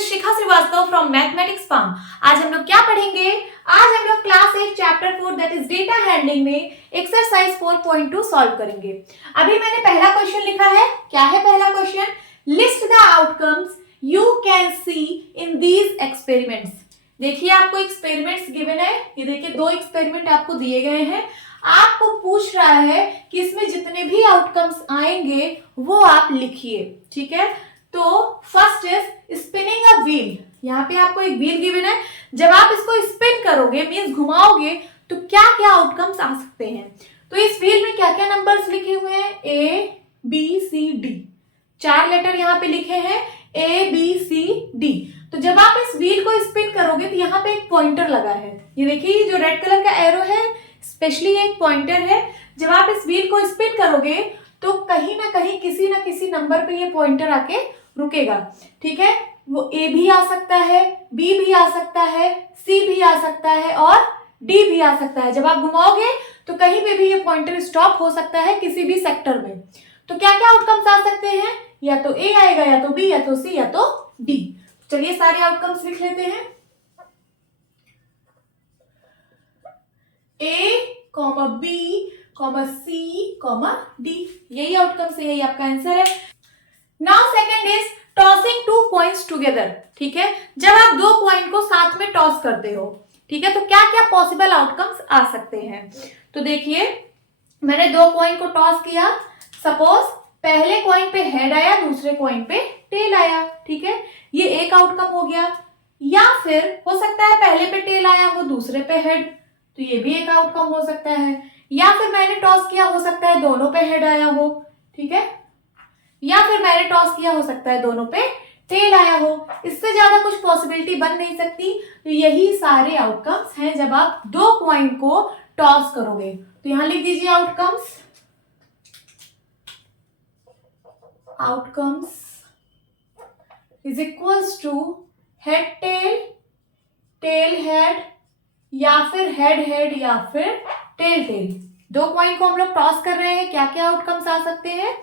Is Shikha Srivastava from mathematics फार्म। आज हम लोग क्या पढ़ेंगे? आज हम लोग class 8 chapter 4 that is data handling में एक्सरसाइज 4.2 सॉल्व करेंगे। अभी मैंने पहला क्वेश्चन लिखा है। क्या है पहला question? List the outcomes you can see in these experiments. देखिए आपको एक्सपेरिमेंट्स गिवन है, ये देखिए दो एक्सपेरिमेंट आपको दिए गए हैं। आपको पूछ रहा है कि इसमें जितने भी आउटकम्स आएंगे वो आप लिखिए। ठीक है, तो first is spinning a wheel. यहाँ पे आपको एक व्हील गिवन है, जब आप इसको स्पिन करोगे मींस घुमाओगे तो क्या क्या आउटकम्स आ सकते हैं। तो इस व्हील में क्या क्या नंबर्स लिखे हुए हैं? A B C D, 4 letter यहाँ पे लिखे हैं ए बी सी डी। तो जब आप इस व्हील को स्पिन करोगे तो यहाँ पे एक पॉइंटर लगा है, ये देखिए जो रेड कलर का एरो है स्पेशली एक पॉइंटर है। जब आप इस व्हील को स्पिन करोगे तो कहीं ना कहीं किसी ना किसी नंबर पे ये पॉइंटर आके रुकेगा। ठीक है, वो ए भी आ सकता है, बी भी आ सकता है, सी भी आ सकता है और डी भी आ सकता है। जब आप घुमाओगे तो कहीं पे भी ये पॉइंटर स्टॉप हो सकता है किसी भी सेक्टर में। तो क्या क्या आउटकम्स आ सकते हैं? या तो ए आएगा, या तो बी, या तो सी, या तो डी। चलिए सारे आउटकम्स लिख लेते हैं। A comma B comma C comma D, यही आउटकम्स है, यही आपका आंसर है। Now second is tossing 2 coins together. ठीक है, जब आप 2 कॉइन को साथ में टॉस करते हो, ठीक है, तो क्या क्या पॉसिबल आउटकम्स आ सकते हैं? तो देखिए मैंने 2 कॉइन को टॉस किया। सपोज पहले कॉइन पे हेड आया, दूसरे कॉइन पे टेल आया। ठीक है, ये एक आउटकम हो गया। या फिर हो सकता है पहले पे टेल आया हो, दूसरे पे हेड, तो ये भी एक आउटकम हो सकता है। या फिर मैंने टॉस किया, हो सकता है दोनों पे हेड आया हो। ठीक है, या फिर मैंने टॉस किया, हो सकता है दोनों पे टेल आया हो। इससे ज्यादा कुछ पॉसिबिलिटी बन नहीं सकती। तो यही सारे आउटकम्स हैं जब आप 2 कॉइन को टॉस करोगे। तो यहां लिख दीजिए outcomes. Outcomes is equals to head tail, tail head, या फिर हेड हेड, या फिर टेल टेल। 2 कॉइन को हम लोग टॉस कर रहे हैं, क्या क्या आउटकम्स आ सकते हैं?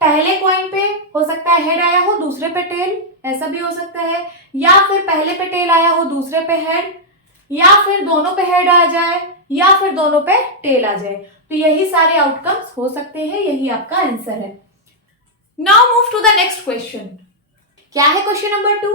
पहले कॉइन पे हो सकता है हेड आया हो, दूसरे पे टेल, ऐसा भी हो सकता है। या फिर पहले पे टेल आया हो, दूसरे पे हेड, या फिर दोनों पे हेड आ जाए, या फिर दोनों पे टेल आ जाए। तो यही सारे आउटकम्स हो सकते हैं, यही आपका आंसर है। Now move to the next question. क्या है question number 2?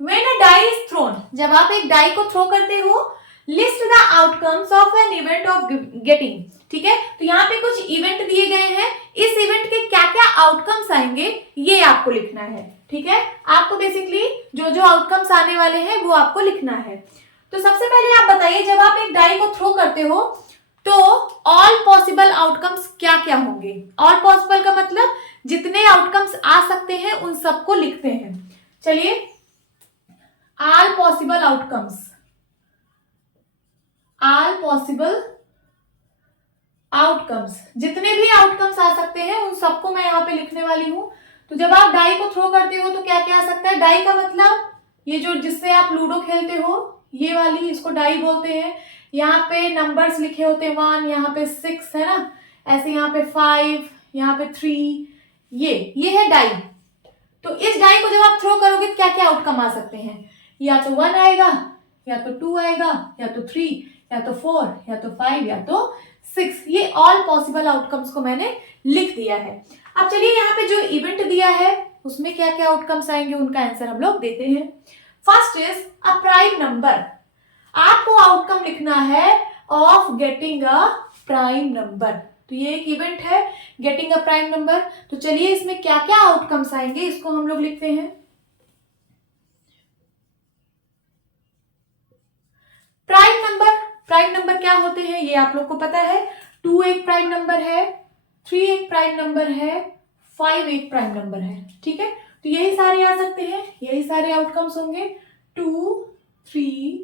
When a die is thrown, जब आप एक डाई को थ्रो करते हो, list the outcomes of an event of getting. ठीक है, तो यहाँ पे कुछ इवेंट दिए गए हैं, इस इवेंट के क्या क्या आउटकम्स आएंगे ये आपको लिखना है। ठीक है, आपको बेसिकली जो जो आउटकम्स आने वाले हैं वो आपको लिखना है। तो सबसे पहले आप बताइए, जब आप एक डाई को थ्रो करते हो तो ऑल पॉसिबल आउटकम्स क्या क्या होंगे? ऑल पॉसिबल का मतलब जितने आउटकम्स आ सकते हैं उन सबको लिखते हैं। चलिए, all possible outcomes, all possible outcomes, जितने भी आउटकम्स आ सकते हैं उन सबको मैं यहाँ पे लिखने वाली हूं। तो जब आप डाई को थ्रो करते हो तो क्या क्या आ सकता है? डाई का मतलब ये जो जिससे आप लूडो खेलते हो, ये वाली, इसको डाई बोलते हैं। यहाँ पे नंबर्स लिखे होते हैं 1, यहाँ पे 6 है ना, ऐसे यहाँ पे 5, यहाँ पे 3, ये है डाई। तो इस डाई को जब आप थ्रो करोगे तो क्या क्या आउटकम आ सकते हैं? या तो 1 आएगा, या तो 2 आएगा, या तो 3, या तो 4, या तो 5, या तो 6। ये ऑल पॉसिबल आउटकम्स को मैंने लिख दिया है। अब चलिए यहाँ पे जो इवेंट दिया है उसमें क्या क्या आउटकम्स आएंगे उनका आंसर हम लोग देते हैं। First is a prime number. आपको आउटकम लिखना है of getting a prime number. तो ये एक इवेंट है गेटिंग अ प्राइम नंबर। तो चलिए इसमें क्या क्या आउटकम्स आएंगे इसको हम लोग लिखते हैं। प्राइम नंबर क्या होते हैं ये आप लोग को पता है। 2 एक प्राइम नंबर है, 3 एक प्राइम नंबर है, 5 एक प्राइम नंबर है। ठीक है, तो यही सारे आ सकते हैं, यही सारे आउटकम्स होंगे। 2, 3,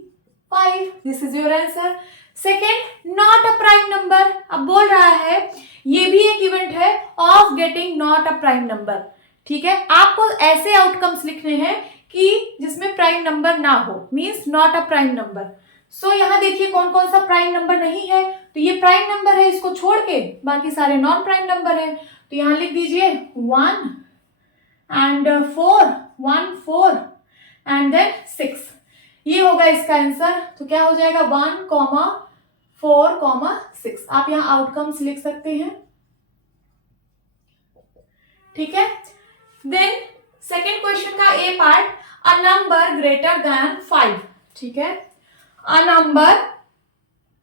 5, this is your answer. Second, not a prime number. अब बोल रहा है ये भी एक इवेंट है of getting not a prime number. ठीक है, आपको ऐसे आउटकम्स लिखने हैं कि जिसमें प्राइम नंबर ना हो, means not a prime number. So यहाँ देखिए कौन कौन सा प्राइम नंबर नहीं है। तो ये प्राइम नंबर है, इसको छोड़ के बाकी सारे नॉन प्राइम नंबर है। तो यहाँ लिख दीजिए 1 and 4, 1, 4, एंड देन 6। ये होगा इसका आंसर। तो क्या हो जाएगा 1,4,6। आप यहाँ आउटकम्स लिख सकते हैं, ठीक है। देन सेकेंड क्वेश्चन का A part, a number greater than 5, ठीक है। अ नंबर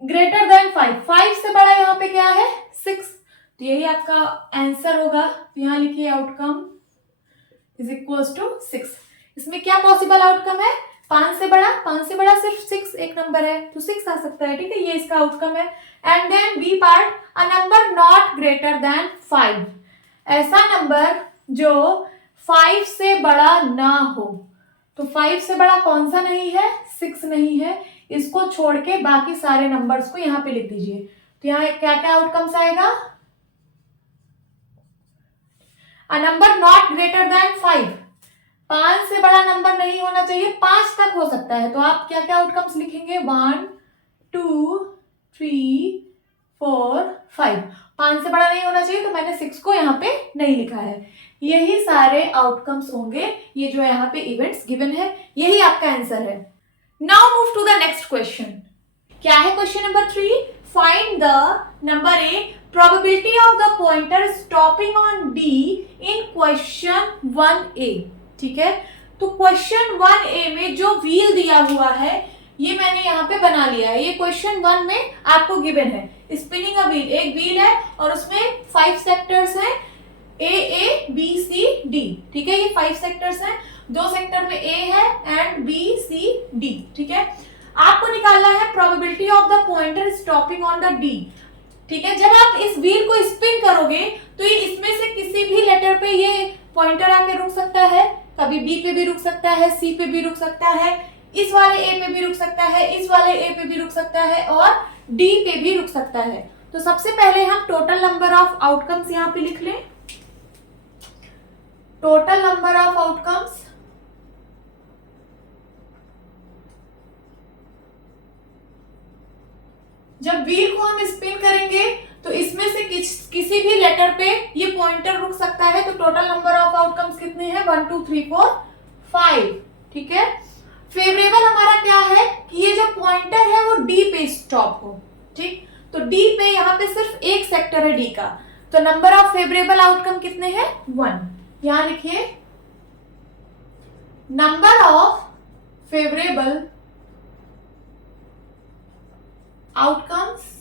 ग्रेटर देन 5, 5 से बड़ा यहाँ पे क्या है 6, तो यही आपका आंसर होगा। तो यहाँ लिखिए आउटकम इज इक्वल्स टू 6। इसमें क्या पॉसिबल आउटकम है, 5 से बड़ा सिर्फ 6 एक नंबर है, तो 6 आ सकता है, ठीक है। ये इसका आउटकम है। And then B part, a number not greater than 5, ऐसा नंबर जो 5 से बड़ा ना हो। तो 5 से बड़ा कौन सा नहीं है, 6 नहीं है। इसको छोड़ के बाकी सारे नंबर्स को यहाँ पे लिख दीजिए। तो यहाँ क्या क्या आउटकम्स आएगा, अ नंबर नॉट ग्रेटर देन 5, 5 से बड़ा नंबर नहीं होना चाहिए, 5 तक हो सकता है। तो आप क्या क्या आउटकम्स लिखेंगे, 1 2 3 4 5, 5 से बड़ा नहीं होना चाहिए, तो मैंने 6 को यहाँ पे नहीं लिखा है। यही सारे आउटकम्स होंगे, ये जो यहाँ पे इवेंट्स गिवन है, यही आपका आंसर है। Now move to the next question. क्या है question number 3, find the number A, probability of the pointer stopping on D in question 1A, ठीक है। तो क्वेश्चन 1A में जो व्हील दिया हुआ है ये मैंने यहाँ पे बना लिया है। ये क्वेश्चन 1 में आपको गिवन है, स्पिनिंग अ व्हील, एक व्हील है और उसमें 5 सेक्टर्स हैं, A B C D, ठीक है। ये 5 सेक्टर्स हैं, 2 सेक्टर में A है एंड B C D, ठीक है। आपको निकालना है probability of the pointer stopping on the D, ठीक है। जब आप इस व्हील को स्पिन करोगे तो ये इसमें से किसी भी लेटर पे ये पॉइंटर आके रुक सकता है, कभी B पे भी रुक सकता है, C पे भी रुक सकता है, इस वाले A पे भी रुक सकता है, इस वाले A पे भी रुक सकता है और D पे भी रुक सकता है। तो सबसे पहले हम टोटल नंबर ऑफ आउटकम्स यहाँ पे लिख लें। टोटल नंबर ऑफ आउटकम्स, जब व्हील को हम स्पिन करेंगे तो इसमें से किसी भी लेटर पे ये पॉइंटर रुक सकता है। तो टोटल नंबर ऑफ आउटकम्स कितने हैं, 1 2 3 4 5, ठीक है। फेवरेबल हमारा क्या है कि ये जो पॉइंटर है वो डी पे स्टॉप हो, ठीक। तो डी पे यहाँ पे सिर्फ एक सेक्टर है डी का, तो नंबर ऑफ फेवरेबल आउटकम कितने हैं, 1। यहां लिखिए नंबर ऑफ फेवरेबल आउटकम्स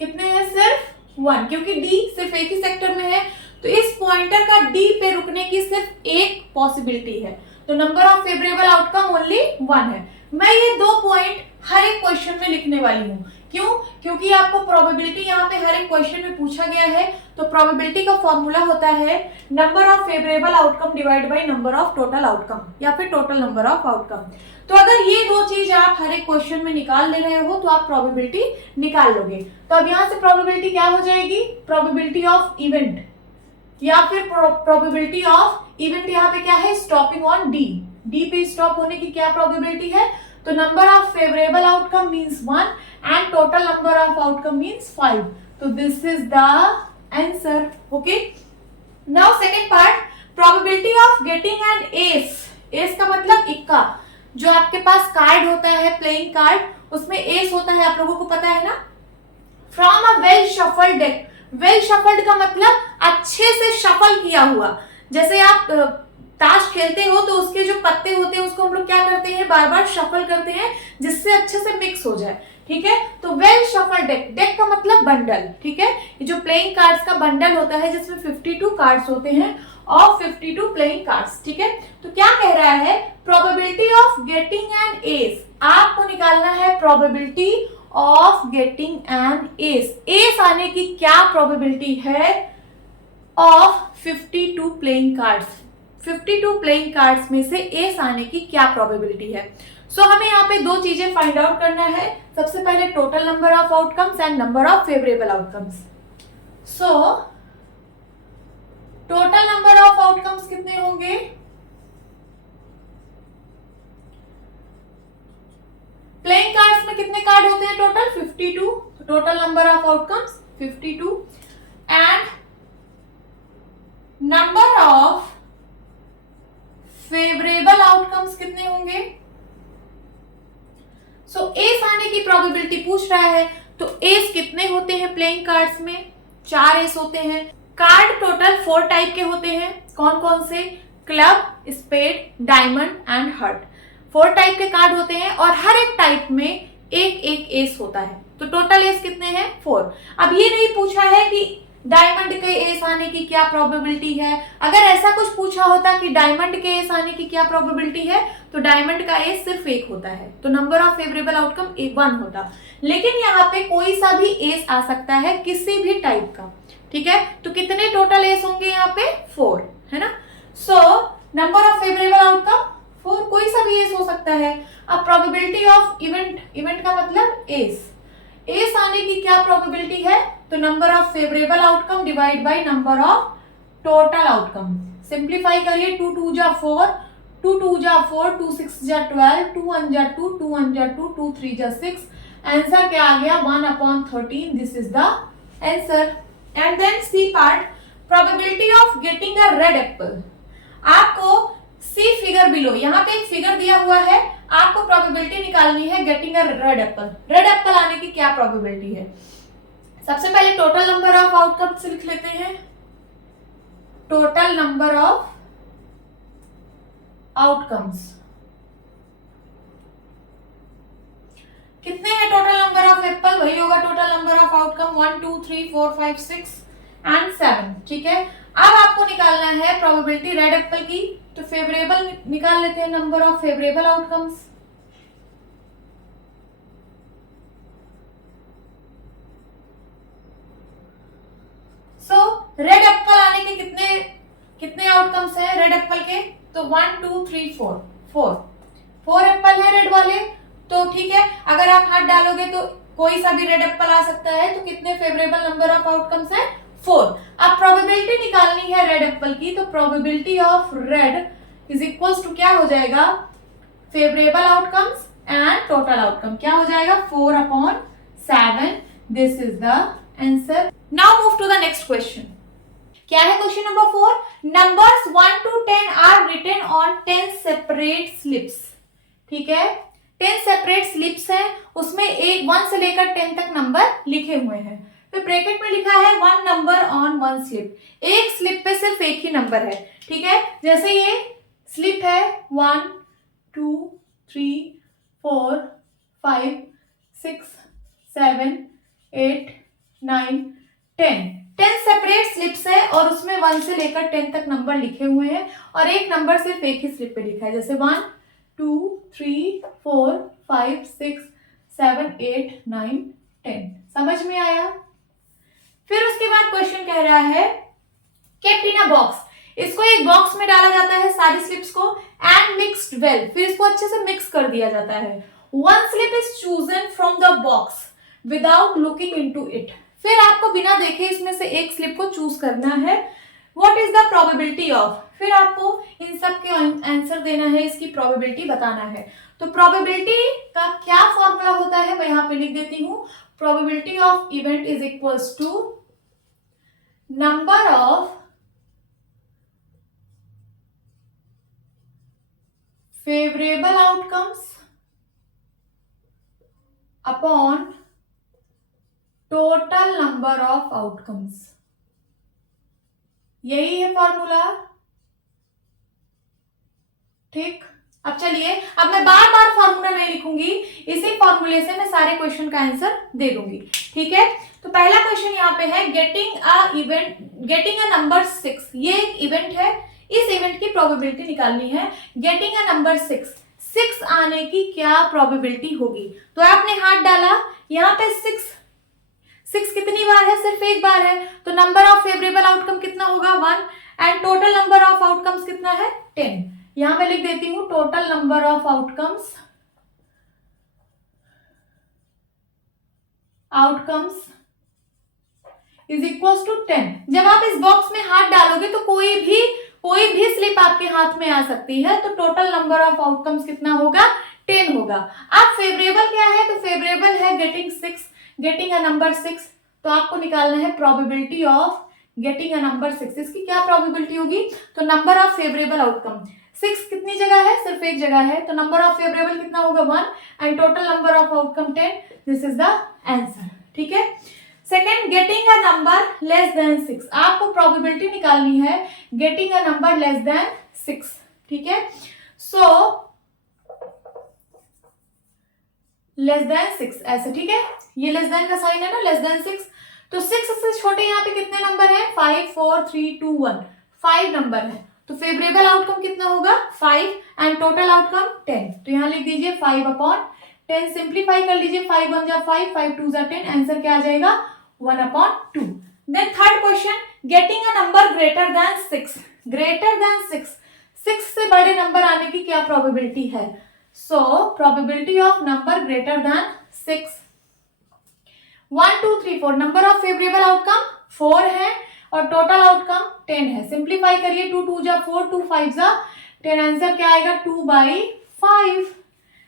कितने हैं, सिर्फ 1, क्योंकि डी सिर्फ एक ही सेक्टर में है। तो इस पॉइंटर का डी पे रुकने की सिर्फ एक पॉसिबिलिटी है, तो number of favourable outcome only 1 है। मैं ये 2 पॉइंट हर एक क्वेश्चन में लिखने वाली हूँ, क्यों, क्योंकि आपको प्रोबेबिलिटी यहाँ पे हर एक क्वेश्चन में पूछा गया है। तो प्रोबेबिलिटी का फॉर्मूला होता है number of favourable outcome divide by number of total outcome, या फिर टोटल नंबर ऑफ आउटकम। तो अगर ये 2 चीज आप हर एक क्वेश्चन में निकाल ले रहे हो तो आप प्रोबेबिलिटी निकाल लोगे। तो अब यहाँ से प्रोबेबिलिटी क्या हो जाएगी, प्रोबेबिलिटी ऑफ इवेंट, या फिर प्रोबेबिलिटी ऑफ इवेंट यहाँ पे क्या है, स्टॉपिंग ऑन डी, डी पे स्टॉप होने की क्या प्रोबेबिलिटी है। तो number of favourable outcome means 1 and total number of outcome means 5। तो this is the answer, okay. Now second part, probability of getting an S. S का मतलब इक्का, जो आपके पास कार्ड होता है प्लेइंग कार्ड, उसमें एस होता है, आप लोगों को पता है ना। From a well shuffled deck, well shuffled का मतलब अच्छे से शफल किया हुआ। जैसे आप ताश खेलते हो तो उसके जो पत्ते होते हैं उसको हम लोग क्या करते हैं, बार बार शफल करते हैं जिससे अच्छे से मिक्स हो जाए, ठीक है। तो वेल शफल डेक, डेक का मतलब बंडल, ठीक है। ये जो प्लेइंग कार्ड्स का बंडल होता है जिसमें 52 कार्ड्स होते हैं और 52 प्लेइंग कार्ड्स, ठीक है। तो क्या कह रहा है, probability of getting an S, आपको निकालना है probability of getting an S. S आने की क्या प्रोबेबिलिटी है of 52 playing cards, 52 playing cards में से एस आने की क्या प्रोबेबिलिटी है। सो हमें यहाँ पे 2 चीजें फाइंड आउट करना है। सबसे पहले total number of outcomes and number of favourable outcomes. So total number of outcomes कितने होंगे, प्लेइंग कार्ड्स में कितने कार्ड होते हैं total, 52। Total number of outcomes 52 and number of favourable outcomes कितने होंगे? सो एस आने की प्रोबेबिलिटी पूछ रहा है, तो एस कितने होते हैं प्लेइंग कार्ड्स में? 4 एस होते हैं। कार्ड टोटल 4 टाइप के होते हैं। कौन कौन से? Club, spade, diamond and heart. 4 type के कार्ड होते हैं और हर एक टाइप में एक एक एस होता है। तो टोटल एस कितने हैं? 4। अब ये नहीं पूछा है कि डायमंड के एस आने की क्या प्रोबेबिलिटी है। अगर ऐसा कुछ पूछा होता कि डायमंड के एस आने की क्या प्रोबेबिलिटी है, तो डायमंड का एस सिर्फ 1 होता है, तो नंबर ऑफ फेवरेबल आउटकम 1 होता। लेकिन यहाँ पे कोई सा भी एस आ सकता है किसी भी टाइप का, ठीक है। तो कितने टोटल एस होंगे यहाँ पे? 4, है ना। सो नंबर ऑफ फेवरेबल आउटकम 4, कोई सा भी एस हो सकता है। अब प्रोबेबिलिटी ऑफ इवेंट का मतलब एस आने की क्या प्रोबेबिलिटी है? तो number of favourable outcome divide by number of total outcome. Simplify करिए, 2 2 जा 4, 2 2 जा 4, 2 6 जा 12, 2 1 जा 2, 2 1 जा 2, 2 3 जा 6। आंसर क्या आ गया? 1/13। This is the answer. And then C part, probability of getting a red apple. आपको सी फिगर बिलो, यहाँ पे एक फिगर दिया हुआ है, आपको प्रोबेबिलिटी निकालनी है getting a red Apple. Red Apple आने की क्या प्रोबेबिलिटी है? सबसे पहले टोटल नंबर ऑफ आउटकम्स लिख लेते हैं। टोटल नंबर ऑफ आउटकम्स कितने हैं? टोटल नंबर ऑफ एप्पल वही होगा total number of outcome, 1 2 3 4 5 6 and 7, ठीक है। अब आपको निकालना है प्रोबेबिलिटी रेड एप्पल की, तो फेवरेबल निकाल लेते हैं, number of favourable outcomes. So red Apple आने के कितने आउटकम्स हैं रेड एप्पल के? तो 1 2 3 4 4 एप्पल है रेड वाले, तो ठीक है। अगर आप हाथ डालोगे तो कोई सा भी रेड एप्पल आ सकता है, तो कितने फेवरेबल नंबर ऑफ आउटकम्स है? 4। अब प्रोबेबिलिटी निकालनी है रेड एप्पल की, तो probability of red is equals to क्या हो जाएगा? Favourable outcomes and total outcome. क्या हो जाएगा? 4/7। This is the answer. Now move to the next question. क्या है question number 4? Numbers 1 to 10 are written on 10 separate slips, ठीक है। 10 सेपरेट स्लिप्स हैं, उसमें 1 से लेकर 10 तक नंबर लिखे हुए हैं। फिर ब्रैकेट में लिखा है 1 नंबर ऑन 1 स्लिप। एक स्लिप पे सिर्फ एक ही नंबर है, ठीक है। जैसे ये स्लिप है 1 2 3 4 5 6 7 8 9 10 सेपरेट स्लिप्स है और उसमें 1 से लेकर 10 तक नंबर लिखे हुए हैं और एक नंबर सिर्फ एक ही स्लिप पे लिखा है। जैसे 1 2 3 4 5 6 7 8 9 10। समझ में आया? फिर उसके बाद क्वेश्चन कह रहा है केप्ट इन अ बॉक्स। इसको एक बॉक्स में डाला जाता है सारी स्लिप्स को एंड मिक्स्ड वेल, फिर इसको अच्छे से मिक्स कर दिया जाता है। One slip is chosen from the box without looking into it. फिर आपको बिना देखे इसमें से एक स्लिप को चूज करना है। What is the probability of, फिर आपको इन सब के आंसर देना है, इसकी प्रोबेबिलिटी बताना है। तो प्रोबेबिलिटी का क्या फॉर्मूला होता है मैं यहां पे लिख देती हूं। Probability of event is equals to number of favorable outcomes upon total number of outcomes। यही है फॉर्मूला, ठीक। अब चलिए, अब मैं बार बार फॉर्मूला नहीं लिखूंगी, इसी फॉर्मूले से मैं सारे क्वेश्चन का आंसर दे दूंगी, ठीक है। तो पहला क्वेश्चन यहाँ पे है गेटिंग अ नंबर 6। ये एक इवेंट है, इस इवेंट की प्रोबेबिलिटी निकालनी है। गेटिंग अ नंबर 6 आने की क्या प्रोबेबिलिटी होगी। तो आपने हाथ डाला, यहाँ पे 6 कितनी बार है? सिर्फ एक बार है, तो नंबर ऑफ फेवरेबल आउटकम कितना होगा? 1 and total number of outcomes कितना है? 10। यहां मैं लिख देती हूं total number of outcomes is equals to 10। जब आप इस बॉक्स में हाथ डालोगे तो कोई भी स्लिप आपके हाथ में आ सकती है, तो टोटल नंबर ऑफ आउटकम्स कितना होगा? 10 होगा। अब फेवरेबल क्या है? तो फेवरेबल है गेटिंग अ नंबर 6। तो आपको निकालना है probability of getting a number 6। इसकी क्या प्रोबेबिलिटी होगी? तो नंबर ऑफ फेवरेबल आउटकम 6 कितनी जगह है, सिर्फ एक जगह है, तो नंबर ऑफ फेवरेबल कितना होगा 1 and total number of outcome 10. This is the answer. ठीक है. Second, getting a number less than 6. आपको प्रोबेबिलिटी निकालनी है getting a number less than 6. ठीक है. सो लेस देन 6 ऐसे. ठीक है, ये लेस देन का साइन है ना, लेस देन 6. तो 6 से छोटे यहाँ पे कितने नंबर हैं, 5 4 3 2 1, 5 नंबर है. तो फेवरेबल आउटकम कितना होगा 5 एंड टोटल आउटकम 10. तो यहाँ लिख दीजिए 5/10. सिंप्लीफाई कर लीजिए, 5 1 जा 5, 5 2 जा 10. आंसर क्या आ जाएगा 1/2. Then third question, getting a number greater than 6. Greater than 6 से बड़े नंबर आने की क्या प्रोबेबिलिटी है. So probability of number greater than 6, 1 2 3 4. Number of favourable outcome 4 है और टोटल आउटकम 10 है. सिंप्लीफाई करिए, 2 2 जा 4, 2 5 जा 10. आंसर क्या आएगा 2/5.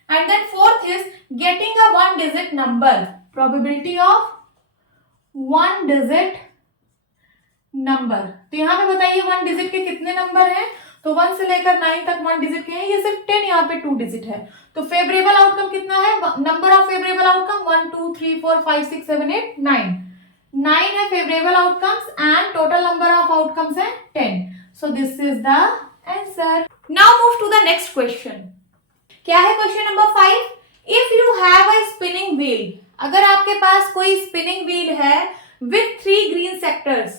And then fourth is getting a 1 digit number. Probability of 1 digit number. तो यहाँ पे बताइए 1 डिजिट के कितने नंबर हैं. तो 1 से लेकर 9 तक 1 डिजिट के हैं, ये सिर्फ 10 यहाँ पे 2 डिजिट है. तो फेवरेबल आउटकम कितना है, नंबर ऑफ फेवरेबल आउटकम 1 2 3 4 5 6 7 8 9. 9 है favourable outcomes and total number of outcomes है 10. So this is the answer. Now move to the next question. क्या है question number 5. If you have a spinning wheel. अगर आपके पास कोई स्पिनिंग व्हील है with 3 green sectors.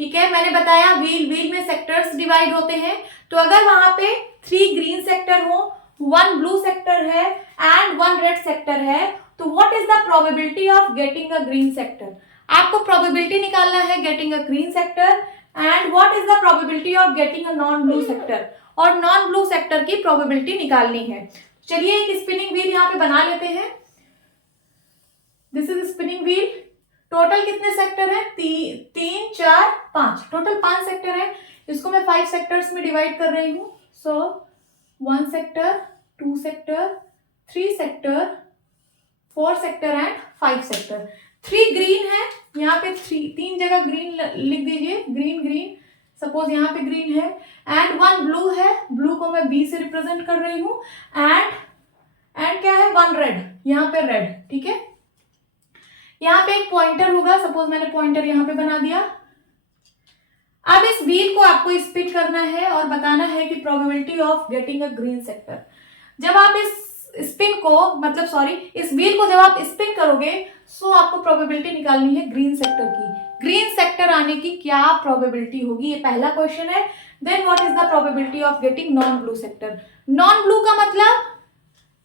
ठीक है, मैंने बताया व्हील में सेक्टर्स डिवाइड होते हैं. तो अगर वहां पे 3 ग्रीन सेक्टर हो, 1 ब्लू सेक्टर है एंड 1 रेड सेक्टर है, तो what is the probability of getting a green sector. आपको प्रोबेबिलिटी निकालना है getting a green sector and what is the probability of getting a non blue sector. और non blue sector की probability निकालनी है. चलिए एक स्पिनिंग व्हील यहाँ पे बना लेते हैं. This is spinning wheel. Total कितने सेक्टर है, 3 4 5, टोटल 5 सेक्टर है. इसको मैं 5 सेक्टर्स में डिवाइड कर रही हूँ. सो 1 sector, 2 sector, 3 sector, 4 sector and 5 sector. 3 green है, यहाँ पे 3 जगह ग्रीन लिख दीजिए, ग्रीन ग्रीन. सपोज यहाँ पे ग्रीन है एंड 1 ब्लू है, ब्लू को मैं B से रिप्रेजेंट कर रही हूँ एंड क्या है 1 रेड, यहाँ पे रेड. ठीक है, यहाँ पे एक पॉइंटर होगा. सपोज मैंने पॉइंटर यहाँ पे बना दिया. अब इस व्हील को आपको स्पिन करना है और बताना है कि probability of getting a green sector. जब आप इस व्हील को जब आप स्पिन करोगे सो आपको प्रोबेबिलिटी निकालनी है ग्रीन सेक्टर की. ग्रीन सेक्टर आने की क्या प्रोबेबिलिटी होगी, ये पहला क्वेश्चन है. Then what is the probability of getting non blue sector. Non blue का मतलब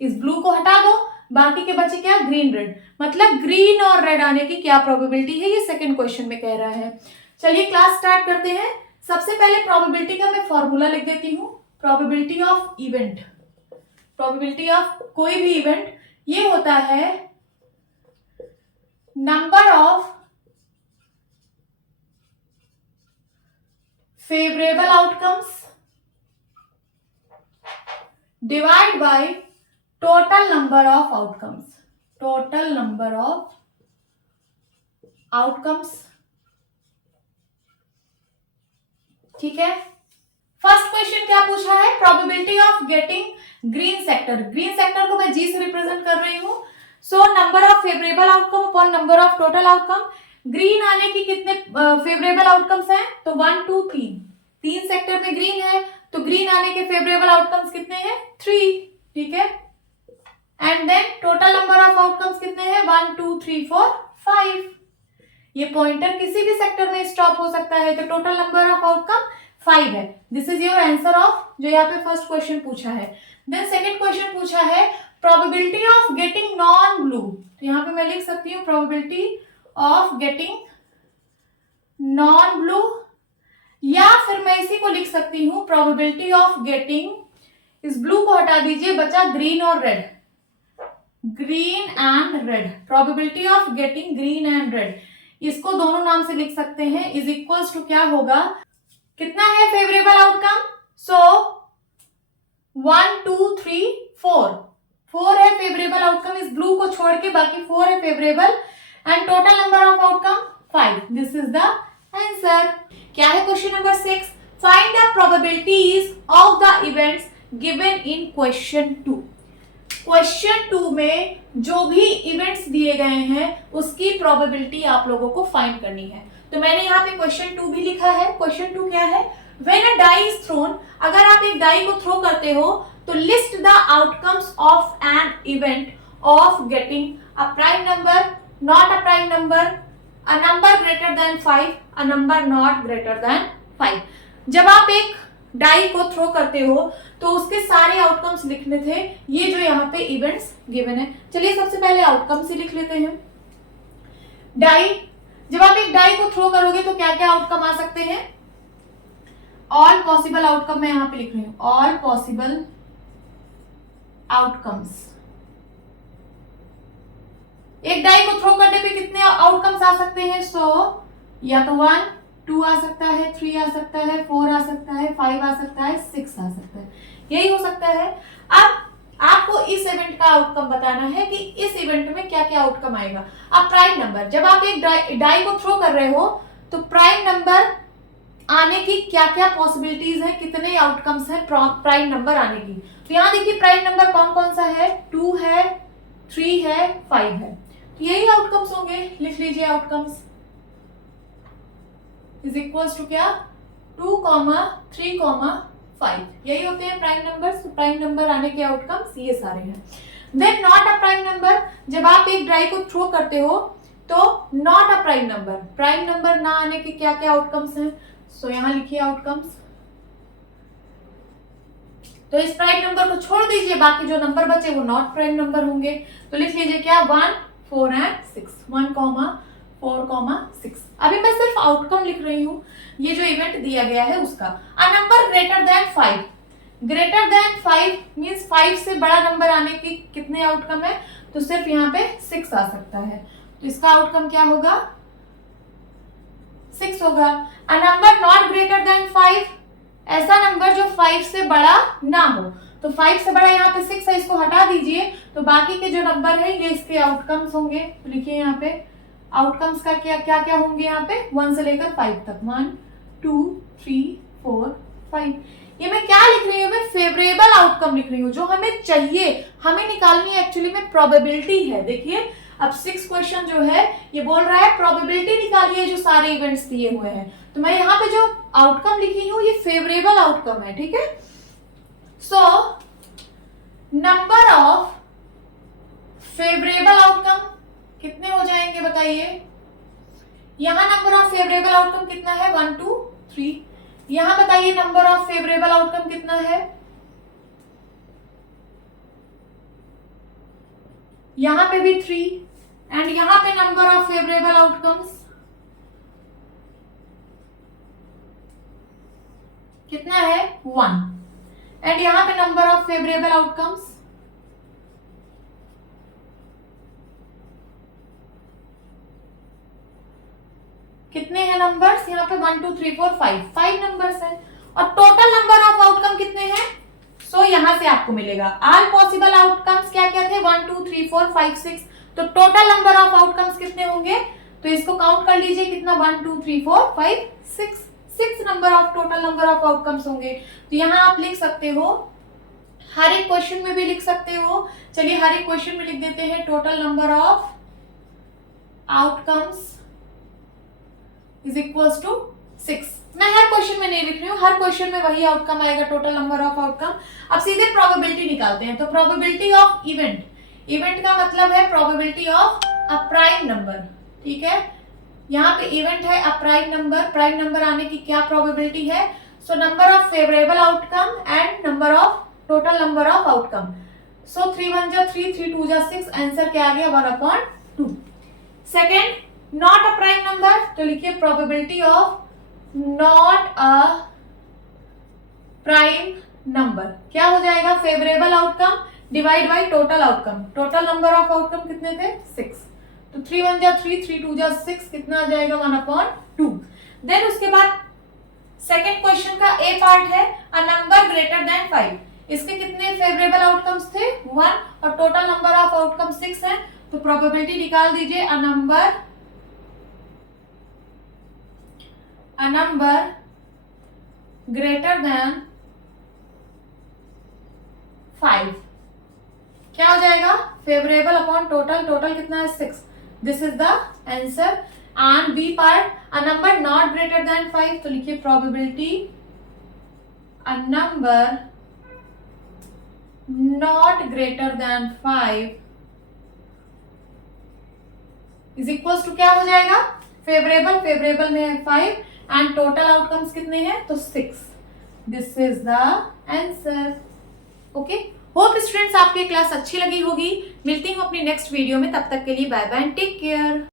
इस ब्लू को हटा दो, बाकी के बचे क्या, ग्रीन रेड. मतलब ग्रीन और रेड आने की क्या प्रोबेबिलिटी है, ये सेकंड क्वेश्चन में कह रहा है. चलिए क्लास स्टार्ट करते हैं. सबसे पहले प्रोबेबिलिटी का मैं फॉर्मूला लिख देती हूँ. Probability of event, probability of कोई भी इवेंट, ये होता है number of favourable outcomes divide by total number of outcomes. Total number of outcomes. ठीक है, फर्स्ट क्वेश्चन क्या पूछा है, probability of getting green sector. Green sector को मैं G से रिप्रेजेंट कर रही हूं. सो number of favourable outcome upon number of total outcome. Green आने की कितने फेवरेबल आउटकम्स हैं, तो 1 2 3 सेक्टर में ग्रीन है, तो ग्रीन आने के फेवरेबल आउटकम्स कितने हैं 3. ठीक है, and then total number of outcomes कितने हैं 1 2 3 4 5. ये पॉइंटर किसी भी सेक्टर में स्टॉप हो सकता है, तो टोटल नंबर ऑफ आउटकम 5 है. This is your answer of जो यहाँ पे फर्स्ट क्वेश्चन पूछा है. देन सेकंड क्वेश्चन पूछा है probability of getting non blue. तो यहाँ पे मैं लिख सकती हूँ probability of getting non blue, या फिर मैं इसी को लिख सकती हूँ प्रोबेबिलिटी ऑफ गेटिंग, इस ब्लू को हटा दीजिए, बचा ग्रीन और red, green and red. Probability of getting green and red, इसको दोनों नाम से लिख सकते हैं. इज इक्वल्स टू क्या होगा, कितना है फेवरेबल आउटकम, सो 1 2 3 4 है फेवरेबल आउटकम. इस ब्लू को छोड़ के बाकी 4 है favourable and total number of outcome 5. This is the answer. क्या है question number 6, find the probabilities of the events given in question 2। Question 2 में जो भी इवेंट्स दिए गए हैं उसकी प्रोबेबिलिटी आप लोगों को फाइंड करनी है। तो मैंने यहाँ पे क्वेश्चन 2 भी लिखा है। क्वेश्चन 2 क्या है? When a die is thrown, अगर आप एक डाई को थ्रो करते हो तो list the outcomes of an event of getting a prime number, not a prime number, a number greater than 5, a number not greater than 5। जब आप एक डाई को थ्रो करते हो तो उसके सारे आउटकम्स लिखने थे, ये जो यहाँ पे इवेंट्स गिवन है। चलिए सबसे पहले आउटकम्स ही लिख लेते हैं। डाई, जब आप एक डाई को थ्रो करोगे तो क्या क्या आउटकम आ सकते हैं? ऑल पॉसिबल आउटकम मैं यहाँ पे लिख रही हूं, ऑल पॉसिबल आउटकम्स। एक डाई को थ्रो करने पे कितने आउटकम्स आ सकते हैं? 100, या तो 1, 2 आ सकता है, 3 आ सकता है, 4 आ सकता है, 5 आ सकता है, 6 आ सकता है, यही हो सकता है। अब आपको इस इवेंट का आउटकम बताना है कि इस इवेंट में क्या क्या आउटकम आएगा। अब प्राइम नंबर, जब आप एक डाई को थ्रो कर रहे हो तो प्राइम नंबर आने की क्या क्या पॉसिबिलिटीज है, कितने आउटकम्स हैं प्राइम नंबर आने की। तो यहाँ देखिए प्राइम नंबर कौन कौन सा है? 2 है, 3 है, 5 है, तो यही आउटकम्स होंगे। लिख लीजिए आउटकम्स इज इक्वल्स टू क्या? 2, 3, 5, यही होते हैं प्राइम नंबर्स। प्राइम नंबर आने के आउटकम्स ये सारे हैं। Then not a prime number, जब आप एक डाई को थ्रो करते हो तो not a prime number, prime number ना आने के क्या क्या आउटकम्स हैं? सो यहां लिखिए आउटकम्स। तो इस प्राइम नंबर को छोड़ दीजिए, बाकी जो नंबर बचे वो नॉट प्राइम नंबर होंगे। तो लिख लीजिए क्या? 1, 4 एंड 6, 1, 4, 6। अभी मैं सिर्फ आउटकम लिख रही हूं, ये जो इवेंट दिया गया है उसका। अ number greater than 5, greater than 5 means 5 से बड़ा नंबर आने की कितने आउटकम है? तो सिर्फ यहाँ पे 6 आ सकता है, तो इसका आउटकम क्या होगा? 6 होगा। अ नंबर नॉट ग्रेटर देन 5, ऐसा नंबर जो 5 से बड़ा ना हो। तो 5 से बड़ा यहाँ पे 6 है, इसको हटा दीजिए, तो बाकी के जो नंबर है ये इसके आउटकम्स होंगे। तो लिखिए यहाँ पे आउटकम्स का क्या क्या क्या होंगे यहाँ पे? 1 से लेकर 5 तक, 1, 2, 3, 4, 5। ये मैं क्या लिख रही हूँ? मैं फेवरेबल आउटकम लिख रही हूँ, जो हमें चाहिए, हमें निकालनी एक्चुअली में प्रोबेबिलिटी है। देखिए अब 6 क्वेश्चन जो है ये बोल रहा है प्रोबेबिलिटी निकालिए जो सारे इवेंट्स दिए हुए हैं। तो मैं यहाँ पे जो आउटकम लिखी हूँ ये फेवरेबल आउटकम है, ठीक है। So number of favourable outcome कितने हो जाएंगे बताइए? यहां नंबर ऑफ फेवरेबल आउटकम कितना है? 1, 2, 3। यहां बताइए नंबर ऑफ फेवरेबल आउटकम कितना है? यहां पे भी 3 एंड यहां पे नंबर ऑफ फेवरेबल आउटकम्स कितना है? 1 एंड यहां पे नंबर ऑफ फेवरेबल आउटकम्स कितने हैं नंबर्स? यहाँ पे 1, 2, 3, 4, 5 नंबर्स हैं। और टोटल नंबर ऑफ आउटकम कितने हैं? सो यहां से आपको मिलेगा ऑल पॉसिबल आउटकम्स क्या क्या थे? 1, 2, 3, 4, 5, 6। तो टोटल नंबर ऑफ आउटकम्स कितने होंगे? तो इसको काउंट कर लीजिए कितना? 1, 2, 3, 4, 5, 6 number of total number of outcomes होंगे। तो यहाँ आप लिख सकते हो, हर एक क्वेश्चन में भी लिख सकते हो। चलिए हर एक क्वेश्चन में लिख देते हैं total number of outcomes is equals to 6। मैं हर क्वेश्चन में नहीं लिख रही हूँ, हर क्वेश्चन में वही आउटकम आएगा, टोटल नंबर ऑफ आउटकम। अब सीधे प्रोबेबिलिटी निकालते हैं। तो प्रोबेबिलिटी ऑफ इवेंट, इवेंट का मतलब है probability of a prime number, ठीक है। यहाँ पे इवेंट है a prime number, prime number आने की क्या प्रोबेबिलिटी है? So number of favourable outcome and number of total number of outcome. So 3 1 जा 3, 3 2 जा 6, आंसर क्या आ गया? 1/2। Second, not a prime number, तो लिखिए probability of not a prime number क्या हो जाएगा? Favourable outcome divide by total outcome. Total number of outcome कितने थे? 6। तो 3 1 जा 3, 3 2 जा 6, कितना आ जाएगा? 1/2। देन उसके बाद सेकेंड क्वेश्चन का ए पार्ट है अ नंबर ग्रेटर देन 5। इसके कितने फेवरेबल आउटकम्स थे? 1 और टोटल नंबर ऑफ आउटकम 6 है। तो प्रोबेबिलिटी निकाल दीजिए अ नंबर ग्रेटर देन 5, क्या हो जाएगा? फेवरेबल अपॉन टोटल, टोटल कितना है? 6. This is the answer. And B part, a number not greater than 5, तो लिखिए probability a number not greater than 5 is equal to क्या हो जाएगा? फेवरेबल, फेवरेबल में है 5 एंड टोटल आउटकम्स कितने हैं? तो 6. This is the answer. Okay, hope students आपकी क्लास अच्छी लगी होगी. मिलती हूँ अपनी नेक्स्ट वीडियो में, तब तक के लिए bye bye and take care.